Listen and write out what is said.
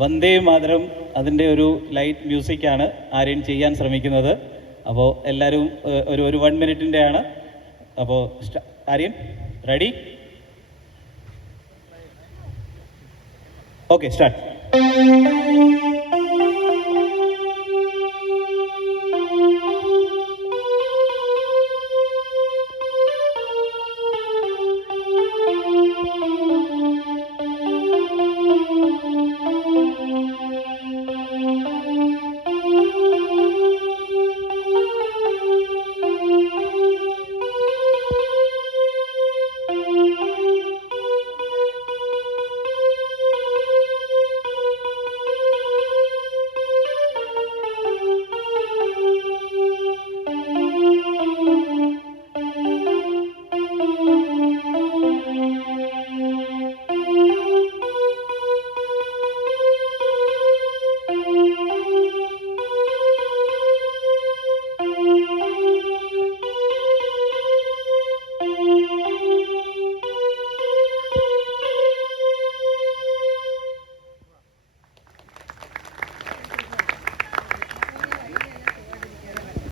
വന്ദേ മാതരം അതിൻ്റെ ഒരു ലൈറ്റ് മ്യൂസിക്കാണ് ആര്യൻ ചെയ്യാൻ ശ്രമിക്കുന്നത്. അപ്പോൾ എല്ലാവരും ഒരു 1 മിനിറ്റിൻ്റെ ആണ്. അപ്പോൾ ആര്യൻ റെഡി? Okay, start.